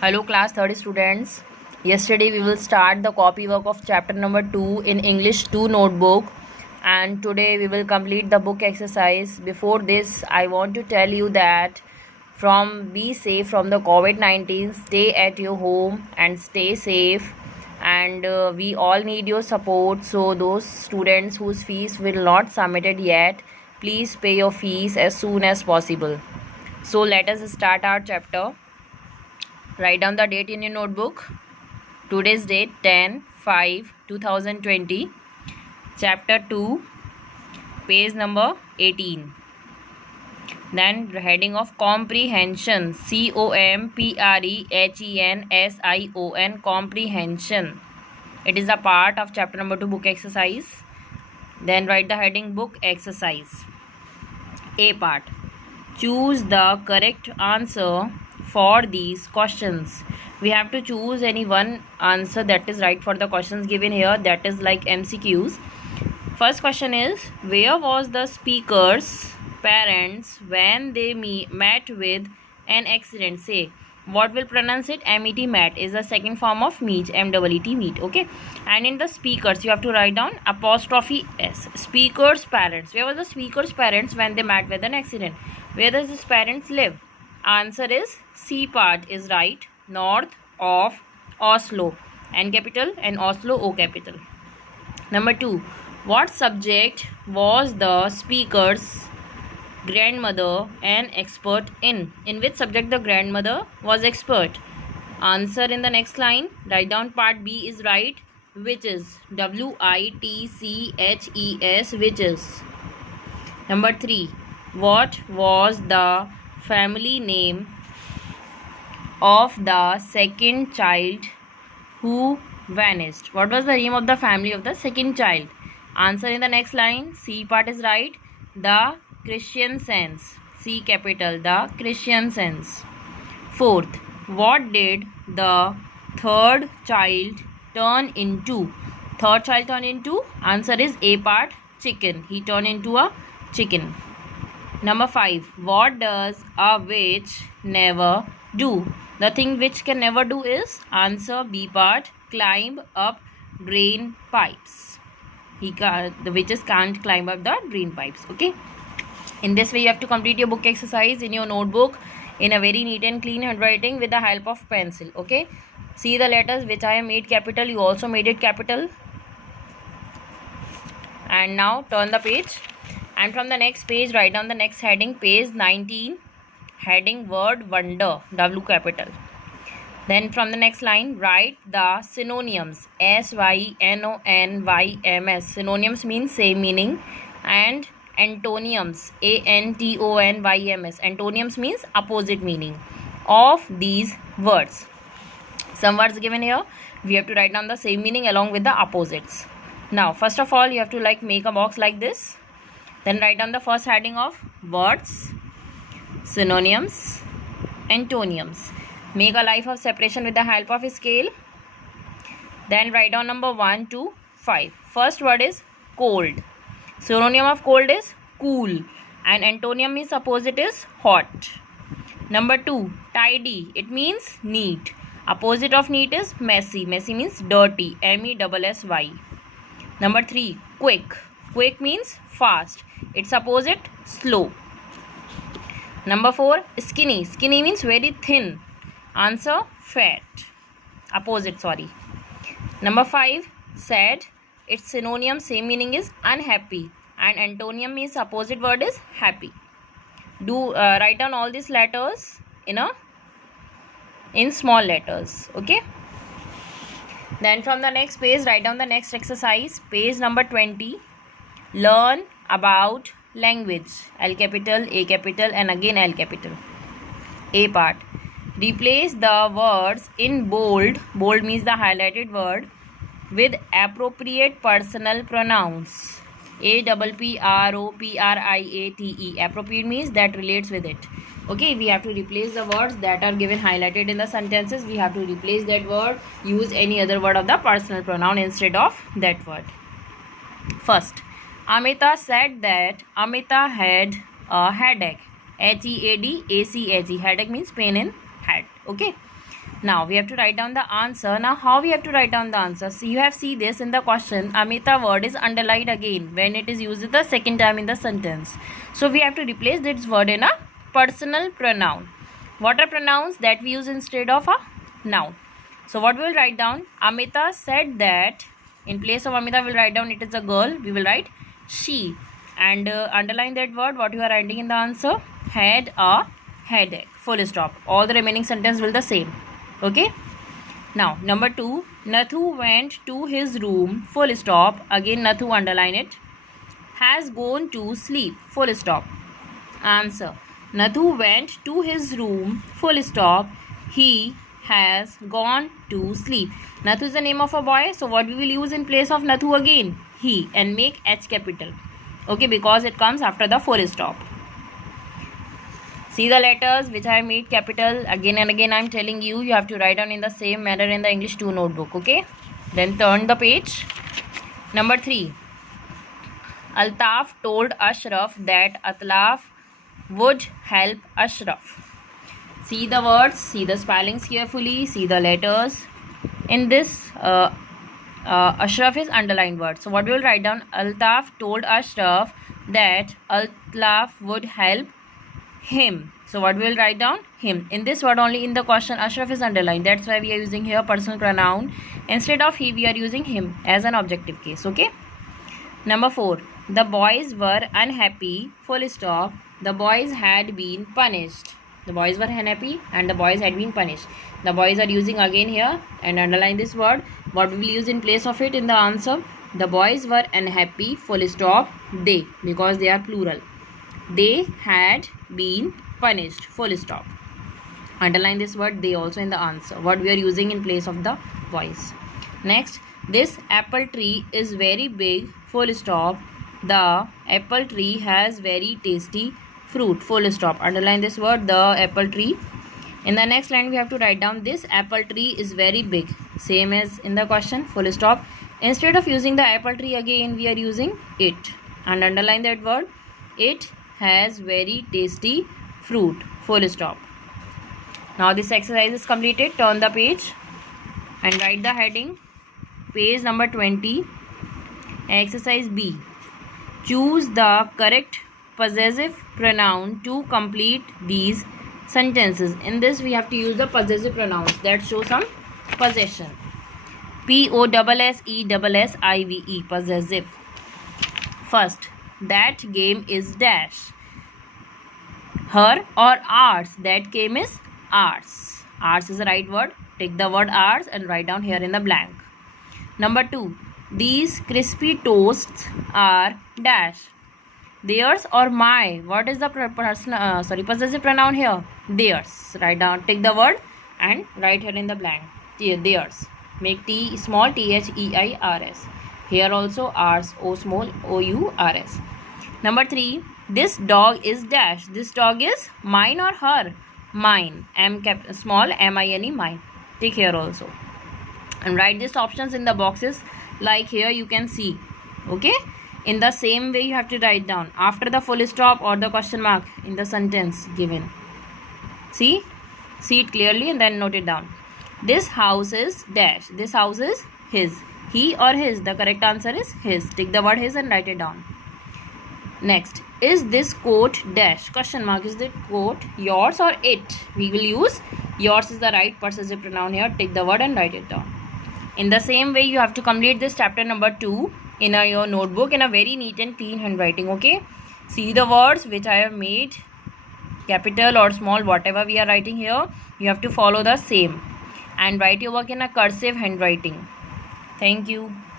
Hello class 30 students. Yesterday we will start the copywork of chapter number 2 in English 2 notebook, and today we will complete the book exercise. Before this, I want to tell you that be safe from the COVID-19, stay at your home and stay safe, and we all need your support. So those students whose fees will not submitted yet, please pay your fees as soon as possible. So let us start our chapter. Write down the date in your notebook. Today's date 10/5/2020. Chapter 2, page number 18. Then heading of comprehension, COMPREHENSION, comprehension. It is a part of chapter number 2 book exercise. Then write the heading book exercise. A part. Choose the correct answer for these questions. We have to choose any one answer that is right for the questions given here, that is like MCQs. First question is, where was the speaker's parents when they met with an accident? Say, what will pronounce it? MET, met is the second form of meet, MET, meet. Okay, and in the speakers you have to write down apostrophe S. Speaker's parents. Where was the speaker's parents when they met with an accident? Where does his parents live? Answer is C part is right, north of Oslo, N capital, and Oslo O capital. Number 2, what subject was the speaker's grandmother an expert in? In which subject the grandmother was expert? Answer in the next line. Write down part B is right, which is WITCHES, which is. Number 3, what was the family name of the second child who vanished? What was the name of the family of the second child? Answer in the next line. C part is right, the Christiansens, C capital, the Christiansens. 4th, what did the third child turn into? Third child turn into? Answer is A part, chicken. He turned into a chicken. Number 5, what does a witch never do? The thing which can never do is, answer B part, climb up drain pipes. The witches can't climb up the drain pipes. Okay, in this way you have to complete your book exercise in your notebook in a very neat and clean handwriting with the help of pencil. Okay, see the letters which I have made capital, you also made it capital. And now turn the page, and from the next page write down the next heading, page 19, heading word wonder, W capital. Then from the next line write the synonyms, SYNONYMS. Synonyms means same meaning, and antonyms, ANTONYMS. Antonyms means opposite meaning of these words. Some words given here, we have to write down the same meaning along with the opposites. Now first of all you have to make a box like this. Then write down the first heading of words, synonyms, antonyms. Make a life of separation with the help of a scale. Then write down number 1 to 5. First word is cold. Synonym of cold is cool, and antonym means opposite is hot. Number 2, tidy. It means neat. Opposite of neat is messy. Messy means dirty, MESSY. Number 3, quick. Quick means fast. Its opposite slow. Number 4, skinny. Skinny means very thin. Answer fat. Opposite, sorry. Number 5, sad. Its synonym, same meaning, is unhappy, and antonym means opposite word is happy. Write down all these letters in small letters. Okay. Then from the next page write down the next exercise, page number 20. Learn about language, L capital, A capital, and again L capital. A part. Replace the words in bold, bold means the highlighted word, with appropriate personal pronouns, APPROPRIATE. Appropriate means that relates with it. Okay, we have to replace the words that are given highlighted in the sentences. We have to replace that word, use any other word of the personal pronoun instead of that word. First, Amita said that Amita had a headache. HEADACHE. Headache means pain in head. Okay. Now we have to write down the answer. Now how we have to write down the answer? So you have see this in the question. Amita word is underlined again when it is used the second time in the sentence. So we have to replace this word in a personal pronoun. What are pronouns that we use instead of a noun? So what we will write down? Amita said that. In place of Amita, we will write down it is a girl. We will write she. And underline that word. What you are writing in the answer? Had a headache. Full stop. All the remaining sentence will the same. Okay. Now number 2. Nathu went to his room. Full stop. Again Nathu, underline it. Has gone to sleep. Full stop. Answer. Nathu went to his room. Full stop. He has gone to sleep. Nathu is the name of a boy. So what we will use in place of Nathu again? He, and make H capital. Okay, because it comes after the full stop. See the letters which I made capital. Again and again I am telling you, you have to write down in the same manner in the English 2 notebook. Okay. Then turn the page. Number 3. Altaf told Ashraf that Atlaf would help Ashraf. See the words, see the spellings carefully, see the letters. In this, Ashraf is underlined word. So what we will write down? Altaf told Ashraf that Atlaf would help him. So what we will write down? Him. In this word only in the question, Ashraf is underlined. That's why we are using here personal pronoun. Instead of he, we are using him as an objective case. Okay. Number 4. The boys were unhappy. Full stop. The boys had been punished. The boys were unhappy and the boys had been punished. The boys are using again here and underline this word. What we will use in place of it in the answer? The boys were unhappy. Full stop. They, because they are plural. They had been punished. Full stop. Underline this word they also in the answer. What we are using in place of the boys. Next, this apple tree is very big. Full stop. The apple tree has very tasty fruit. Full stop. Underline this word, the apple tree. In the next line we have to write down this apple tree is very big. Same as in the question. Full stop. Instead of using the apple tree again, we are using it. And underline that word. It has very tasty fruit. Full stop. Now this exercise is completed. Turn the page and write the heading. Page number 20. Exercise B. Choose the correct possessive pronoun to complete these sentences. In this we have to use the possessive pronouns that show some possession. Possessive. Possessive. First, that game is dash. Her or ours. That game is ours. Ours is the right word. Take the word ours and write down here in the blank. Number 2. These crispy toasts are dash. Theirs or my. What is the possessive pronoun here? Theirs. Write down. Take the word and write here in the blank. Theirs. Make T small, THEIRS. Here also ours, O small, OURS. Number 3. This dog is dash. This dog is mine or her? Mine. M small, MINE, mine. Take here also. And write these options in the boxes like here you can see. Okay. In the same way you have to write down after the full stop or the question mark in the sentence given. See it clearly and then note it down. This house is dash. This house is his. He or his. The correct answer is his. Take the word his and write it down. Next, is this coat dash? Question mark. Is the coat yours or it? We will use yours is the right possessive pronoun here. Take the word and write it down. In the same way you have to complete this chapter number 2 in your notebook in a very neat and clean handwriting. Okay. See the words which I have made, capital or small, whatever we are writing here, you have to follow the same and write your work in a cursive handwriting. Thank you.